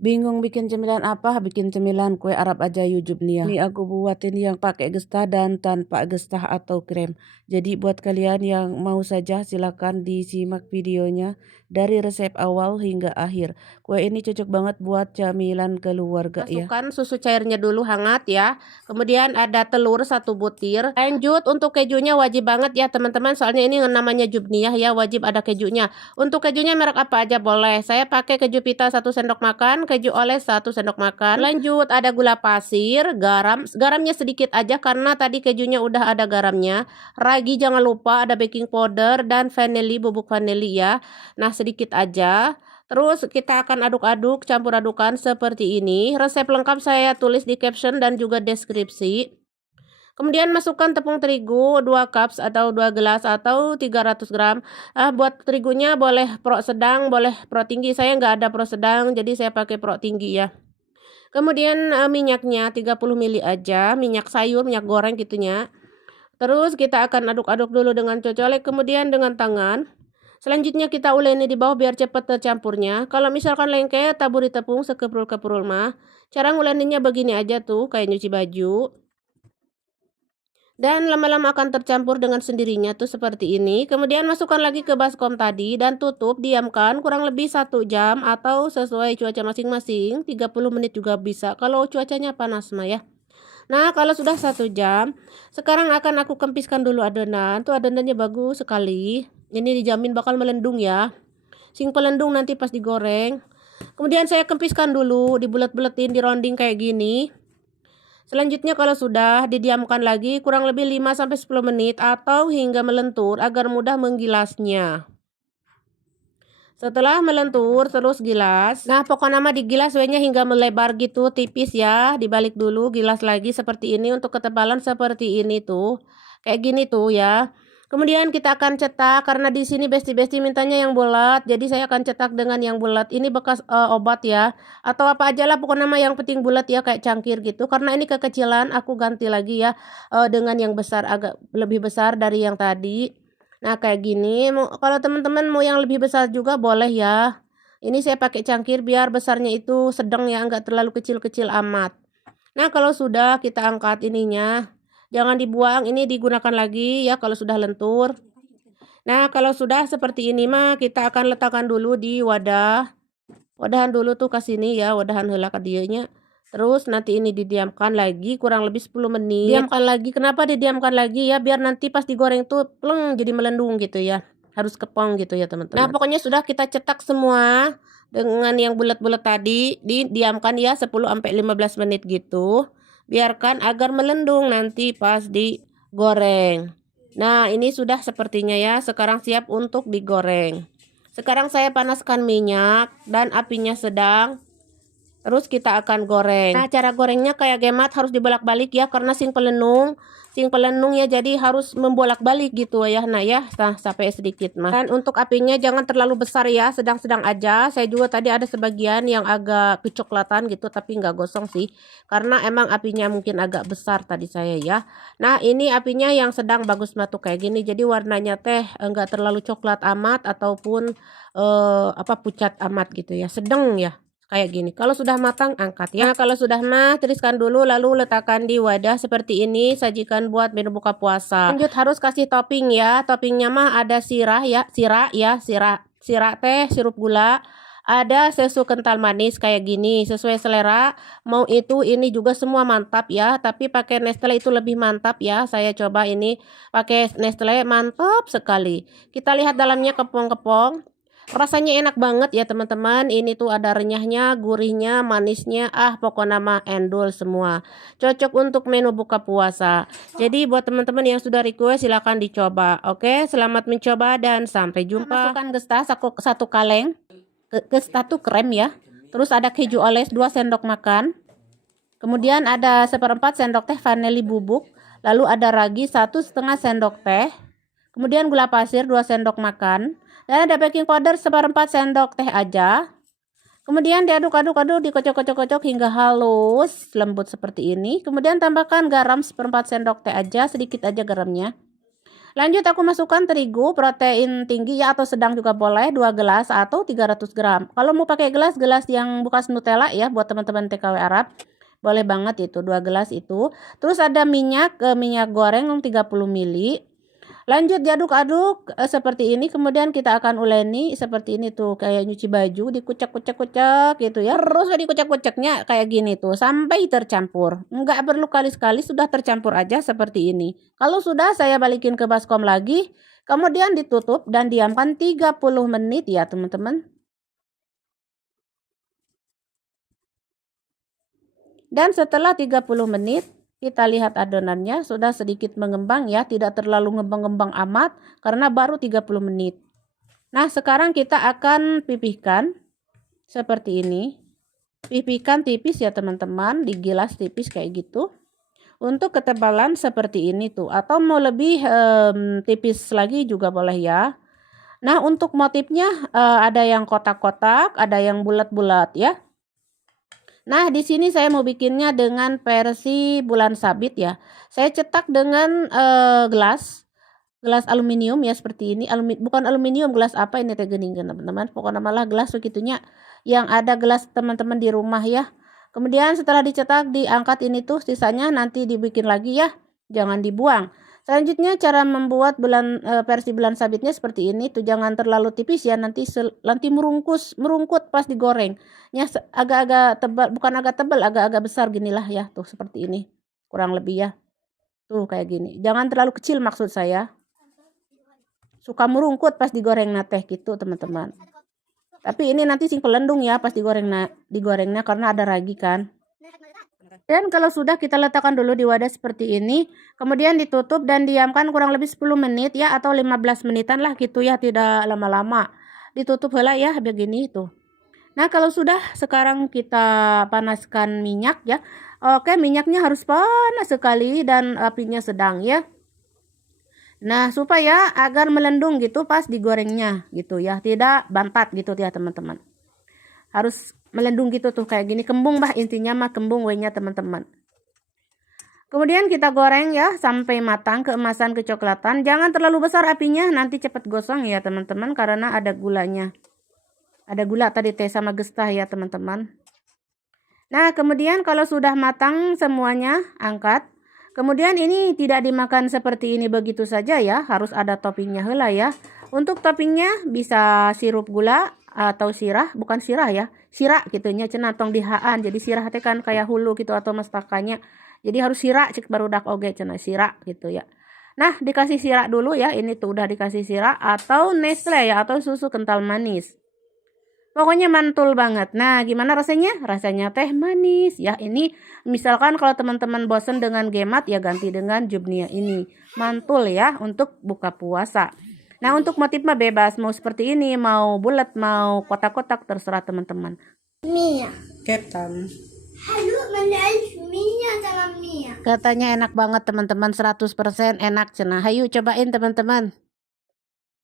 Bingung bikin cemilan apa? Bikin cemilan kue Arab aja YouTube nih ya. Ini aku buatin yang pakai gesta dan tanpa gesta atau krem. Jadi buat kalian yang mau saja silakan disimak videonya dari resep awal hingga akhir. Kue ini cocok banget buat camilan keluarga ya. Masukkan susu cairnya dulu hangat ya. Kemudian ada telur 1 butir. Lanjut untuk kejunya wajib banget ya teman-teman. Soalnya ini namanya jubniyah ya, wajib ada kejunya. Untuk kejunya merek apa aja boleh. Saya pakai keju pita 1 sendok makan, keju oles 1 sendok makan. Lanjut ada gula pasir, garam. Garamnya sedikit aja karena tadi kejunya udah ada garamnya. Ragi jangan lupa ada baking powder dan vanili, bubuk vanili ya. Nah sedikit aja. Terus kita akan aduk-aduk, campur adukan seperti ini. Resep lengkap saya tulis di caption dan juga deskripsi. Kemudian masukkan tepung terigu 2 cups atau 2 gelas atau 300 gram. Buat terigunya boleh pro sedang, boleh pro tinggi. Saya nggak ada pro sedang, jadi saya pakai pro tinggi ya. Kemudian minyaknya 30 ml aja, minyak sayur, minyak goreng gitunya. Terus kita akan aduk-aduk dulu dengan cocolek, kemudian dengan tangan. Selanjutnya kita uleni di bawah biar cepat tercampurnya. Kalau misalkan lengket, taburi tepung sekeprul-keprul mah. Cara nguleninya begini aja tuh, kayak nyuci baju. Dan lama-lama akan tercampur dengan sendirinya tuh seperti ini. Kemudian masukkan lagi ke baskom tadi dan tutup, diamkan kurang lebih 1 jam atau sesuai cuaca masing-masing. 30 menit juga bisa kalau cuacanya panas mah ya. Nah, kalau sudah 1 jam, sekarang akan aku kempiskan dulu adonan. Tuh adonannya bagus sekali. Ini dijamin bakal melendung ya. Sing pelendung nanti pas digoreng. Kemudian saya kempiskan dulu, dibulet-buletin, di rounding kayak gini. Selanjutnya kalau sudah didiamkan lagi kurang lebih 5-10 menit atau hingga melentur agar mudah menggilasnya. Setelah melentur terus gilas. Nah, pokoknya nama digilas wenya hingga melebar gitu tipis ya. Dibalik dulu, gilas lagi seperti ini untuk ketebalan seperti ini tuh. Kayak gini tuh ya. Kemudian kita akan cetak karena di sini besti-besti mintanya yang bulat. Jadi saya akan cetak dengan yang bulat. Ini bekas obat ya. Atau apa aja lah pokoknya nama yang penting bulat ya kayak cangkir gitu. Karena ini kekecilan aku ganti lagi ya dengan yang besar, agak lebih besar dari yang tadi. Nah, kayak gini. Kalau teman-teman mau yang lebih besar juga boleh ya. Ini saya pakai cangkir biar besarnya itu sedang ya, enggak terlalu kecil-kecil amat. Nah, kalau sudah kita angkat ininya. Jangan dibuang, ini digunakan lagi ya kalau sudah lentur. Nah, kalau sudah seperti ini mah kita akan letakkan dulu di wadah. Wadahan dulu tuh ke sini ya, wadahan heula ka dieunya. Terus nanti ini didiamkan lagi kurang lebih 10 menit. Diamkan lagi. Kenapa didiamkan lagi ya? Biar nanti pas digoreng tuh pleng jadi melendung gitu ya. Harus kepong gitu ya teman-teman. Nah, pokoknya sudah kita cetak semua dengan yang bulat-bulat tadi, didiamkan ya 10-15 menit gitu. Biarkan agar melendung nanti pas digoreng. Nah, ini sudah sepertinya ya. Sekarang siap untuk digoreng. Sekarang saya panaskan minyak dan apinya sedang. Terus kita akan goreng. Nah, cara gorengnya kayak gemat harus dibolak-balik ya karena sing pelendung ya jadi harus membolak-balik gitu ya. Nah ya, sampai sedikit mah. Dan untuk apinya jangan terlalu besar ya, sedang-sedang aja. Saya juga tadi ada sebagian yang agak kecoklatan gitu tapi nggak gosong sih. Karena emang apinya mungkin agak besar tadi saya ya. Nah, ini apinya yang sedang bagus mah tuh kayak gini. Jadi warnanya teh enggak terlalu coklat amat ataupun pucat amat gitu ya. Sedang ya. Kayak gini. Kalau sudah matang angkat ya. Nah, kalau sudah tiriskan dulu lalu letakkan di wadah seperti ini, sajikan buat menu buka puasa. Lanjut harus kasih topping ya. Toppingnya mah ada sirah ya, sirah teh, sirup gula. Ada susu kental manis kayak gini sesuai selera. Mau itu ini juga semua mantap ya, tapi pakai Nestle itu lebih mantap ya. Saya coba ini pakai Nestle mantap sekali. Kita lihat dalamnya kepong-kepong. Rasanya enak banget ya teman-teman. Ini tuh ada renyahnya, gurihnya, manisnya. Pokoknya mah endul semua. Cocok untuk menu buka puasa. Jadi buat teman-teman yang sudah request silahkan dicoba. Oke, selamat mencoba dan sampai jumpa. Masukkan gesta 1 kaleng. Gesta tuh krem ya. Terus ada keju oles 2 sendok makan. Kemudian ada 1/4 sendok teh vanili bubuk. Lalu ada ragi 1,5 sendok teh. Kemudian gula pasir 2 sendok makan. Dan ada baking powder 1/4 sendok teh aja. Kemudian diaduk-aduk-aduk, dikocok-kocok-kocok hingga halus, lembut seperti ini. Kemudian tambahkan garam 1/4 sendok teh aja, sedikit aja garamnya. Lanjut aku masukkan terigu protein tinggi ya atau sedang juga boleh 2 gelas atau 300 gram. Kalau mau pakai gelas yang bekas Nutella ya buat teman-teman TKW Arab. Boleh banget itu 2 gelas itu. Terus ada minyak goreng 30 ml. Lanjut diaduk-aduk seperti ini, kemudian kita akan uleni seperti ini tuh, kayak nyuci baju, dikucek-kucek-kucek gitu ya. Terus dikucek-kuceknya kayak gini tuh sampai tercampur. Enggak perlu kali-kali, sudah tercampur aja seperti ini. Kalau sudah, saya balikin ke baskom lagi, kemudian ditutup dan diamkan 30 menit ya teman-teman. Dan setelah 30 menit kita lihat adonannya sudah sedikit mengembang ya, tidak terlalu ngembang-ngembang amat karena baru 30 menit. Nah, sekarang kita akan pipihkan seperti ini. Pipihkan tipis ya teman-teman, digilas tipis kayak gitu. Untuk ketebalan seperti ini tuh, atau mau lebih tipis lagi juga boleh ya. Nah, untuk motifnya ada yang kotak-kotak, ada yang bulat-bulat ya. Nah, di sini saya mau bikinnya dengan versi bulan sabit ya. Saya cetak dengan gelas aluminium ya seperti ini. Bukan aluminium, gelas apa ini teh geuning teman-teman. Pokoknya malah gelas begitunya yang ada gelas teman-teman di rumah ya. Kemudian setelah dicetak diangkat ini tuh, sisanya nanti dibikin lagi ya. Jangan dibuang. Selanjutnya cara membuat versi bulan sabitnya seperti ini tuh, jangan terlalu tipis ya, nanti merungkut pas digoreng. Ya agak-agak tebal, bukan agak tebal, agak-agak besar ginilah ya, tuh seperti ini. Kurang lebih ya. Tuh kayak gini. Jangan terlalu kecil maksud saya. Suka merungkut pas digoreng teh gitu, teman-teman. Tapi ini nanti sing pelendung ya pas digorengnya karena ada ragi kan. Dan kalau sudah, kita letakkan dulu di wadah seperti ini, kemudian ditutup dan diamkan kurang lebih 10 menit ya atau 15 menitan lah gitu ya, tidak lama-lama. Ditutup heula ya begini tuh. Nah, kalau sudah, sekarang kita panaskan minyak ya. Oke, minyaknya harus panas sekali dan apinya sedang ya. Nah, supaya agar melendung gitu pas digorengnya gitu ya, tidak bantat gitu ya teman-teman. Harus melendung gitu tuh kayak gini, kembung bah, intinya mah kembung we-nya teman-teman. Kemudian kita goreng ya sampai matang, keemasan, kecoklatan. Jangan terlalu besar apinya, nanti cepat gosong ya teman-teman karena ada gulanya. Ada gula tadi teh sama gestah ya teman-teman. Nah, kemudian kalau sudah matang semuanya, angkat. Kemudian ini tidak dimakan seperti ini begitu saja ya, harus ada toppingnya heula ya. Untuk toppingnya bisa sirup gula atau sirah, bukan sirah ya, sirah gitunya cenah tong dihaan. Jadi sirah teh kan kayak hulu gitu atau mestakanya. Jadi harus sirah cek barudak oge cenah sirah gitu ya. Nah, dikasih sirah dulu ya, ini tuh udah dikasih sirah atau Nestle ya atau susu kental manis. Pokoknya mantul banget. Nah, gimana rasanya? Rasanya teh manis ya. Ini misalkan kalau teman-teman bosen dengan Gemat ya ganti dengan Jubnia ini. Mantul ya untuk buka puasa. Nah, untuk motif mah bebas, mau seperti ini, mau bulat, mau kotak-kotak, terserah teman-teman. Mia. Ketan. Halo, mandai Mia sama Mia. Katanya enak banget teman-teman, 100% enak cenah. Hayu cobain teman-teman.